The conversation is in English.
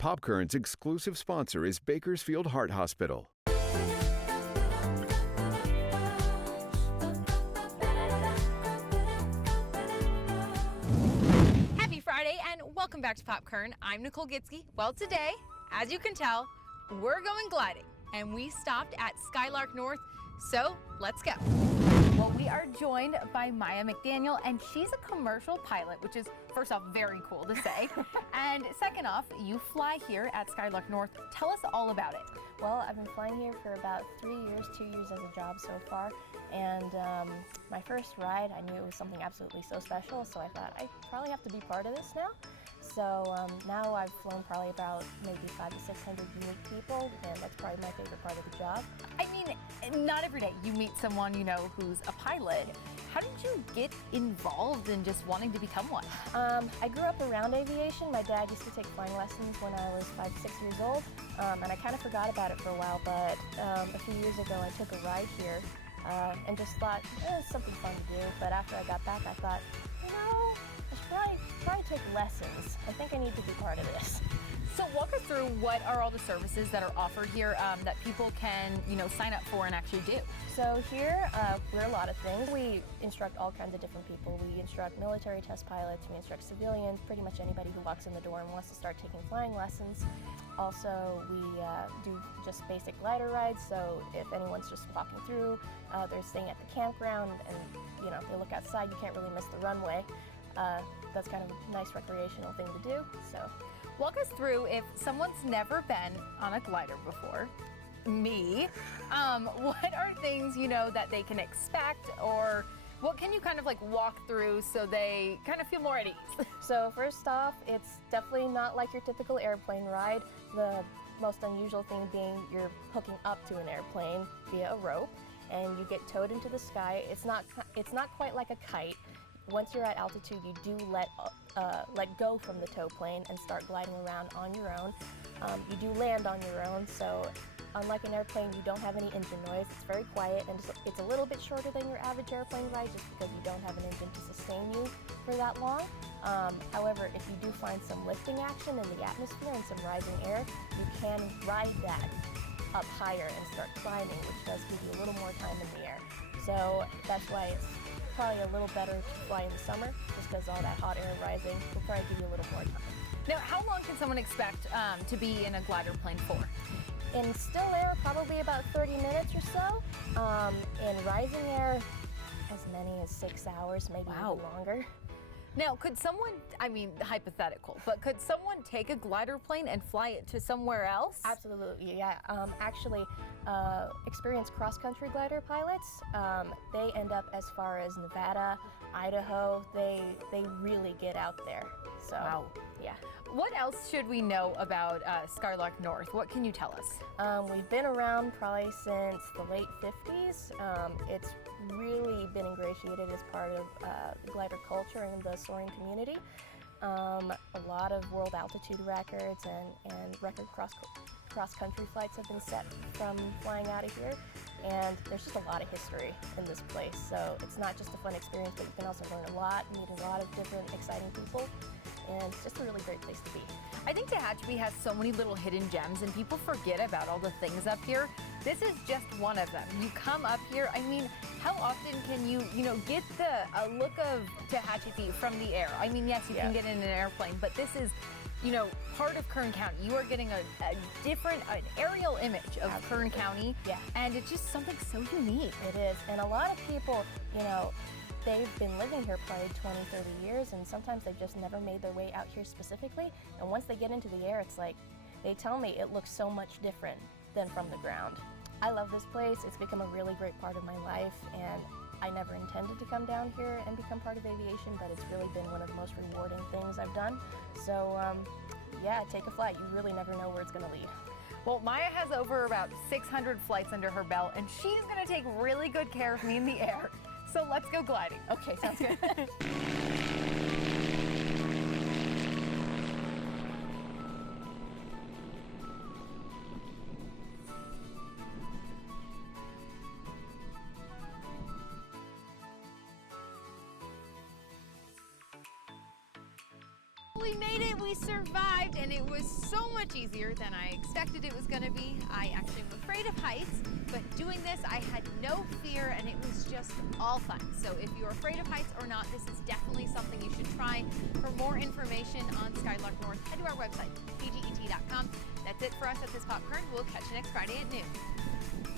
Popkern's exclusive sponsor is Bakersfield Heart Hospital. Happy Friday and welcome back to Kern. I'm Nicole Gitsky. Well, today, as you can tell, we're going gliding and we stopped at Skylark North, so let's go. Well, we are joined by Maya McDaniel, and she's a commercial pilot, which is, first off, very cool to say. And second off, you fly here at Skylark North. Tell us all about it. Well, I've been flying here for about 3 years, 2 years as a job so far. And my first ride, I knew it was something absolutely so special, so I thought I probably have to be part of this now. So now I've flown probably about maybe 500 to 600 unique people, and that's probably my favorite part of the job. I mean, not every day you meet someone, you know, who's a pilot. How did you get involved in just wanting to become one? I grew up around aviation. My dad used to take flying lessons when I was 5, 6 years old, and I kind of forgot about it for a while, but a few years ago I took a ride here and just thought, it's something fun to do. But after I got back, I thought, you know, I should probably take lessons. I think I need to be part of this. So walk us through what are all the services that are offered here that people can, you know, sign up for and actually do. So here, we're a lot of things. We instruct all kinds of different people. We instruct military test pilots, we instruct civilians, pretty much anybody who walks in the door and wants to start taking flying lessons. Also, we do just basic glider rides, so if anyone's just walking through, they're staying at the campground and, you know, if they look outside, you can't really miss the runway. That's kind of a nice recreational thing to do. So, walk us through, if someone's never been on a glider before, me, what are things, you know, that they can expect, or what can you kind of like walk through so they kind of feel more at ease? So first off, it's definitely not like your typical airplane ride. The most unusual thing being you're hooking up to an airplane via a rope and you get towed into the sky. It's not quite like a kite. Once you're at altitude, you do let go from the tow plane and start gliding around on your own. You do land on your own, so unlike an airplane, you don't have any engine noise. It's very quiet, and it's a little bit shorter than your average airplane ride just because you don't have an engine to sustain you for that long. However, if you do find some lifting action in the atmosphere and some rising air, you can ride that up higher and start climbing, which does give you a little more time in the air. So that's why it's probably a little better to fly in the summer, just because all that hot air rising will probably give you a little more time. Now, how long can someone expect to be in a glider plane for? In still air, probably about 30 minutes or so. In rising air, as many as 6 hours, maybe even longer. Now, could someone, I mean, hypothetical, but could someone take a glider plane and fly it to somewhere else? Absolutely, yeah. Actually, experienced cross-country glider pilots, they end up as far as Nevada, Idaho. They really get out there. So, yeah. What else should we know about Skylark North? What can you tell us? We've been around probably since the late 50s. It's really been ingratiated as part of the glider culture and the soaring community. A lot of world altitude records and record cross-country flights have been set from flying out of here. And there's just a lot of history in this place. So it's not just a fun experience, but you can also learn a lot, meet a lot of different exciting people. And it's just a really great place to be. I think Tehachapi has so many little hidden gems and people forget about all the things up here. This is just one of them. You come up here, I mean, how often can you get a look of Tehachapi from the air? I mean, yes, you can get in an airplane, but this is, part of Kern County. You are getting an aerial image of Kern County, and it's just something so unique. It is, and a lot of people, they've been living here probably 20, 30 years, and sometimes they've just never made their way out here specifically. And once they get into the air, it's like, they tell me it looks so much different than from the ground. I love this place. It's become a really great part of my life, and I never intended to come down here and become part of aviation, but it's really been one of the most rewarding things I've done. So, yeah, take a flight. You really never know where it's going to lead. Well, Maya has over about 600 flights under her belt, and she's going to take really good care of me in the air. So let's go gliding. Okay, sounds good. Holy we made it, we survived, and it was so much easier than I expected it was gonna be. I actually am afraid of heights, but doing this, I had no fear, and it was just all fun. So if you're afraid of heights or not, this is definitely something you should try. For more information on Skylark North, head to our website, pget.com. That's it for us at this Pop Kern. We'll catch you next Friday at noon.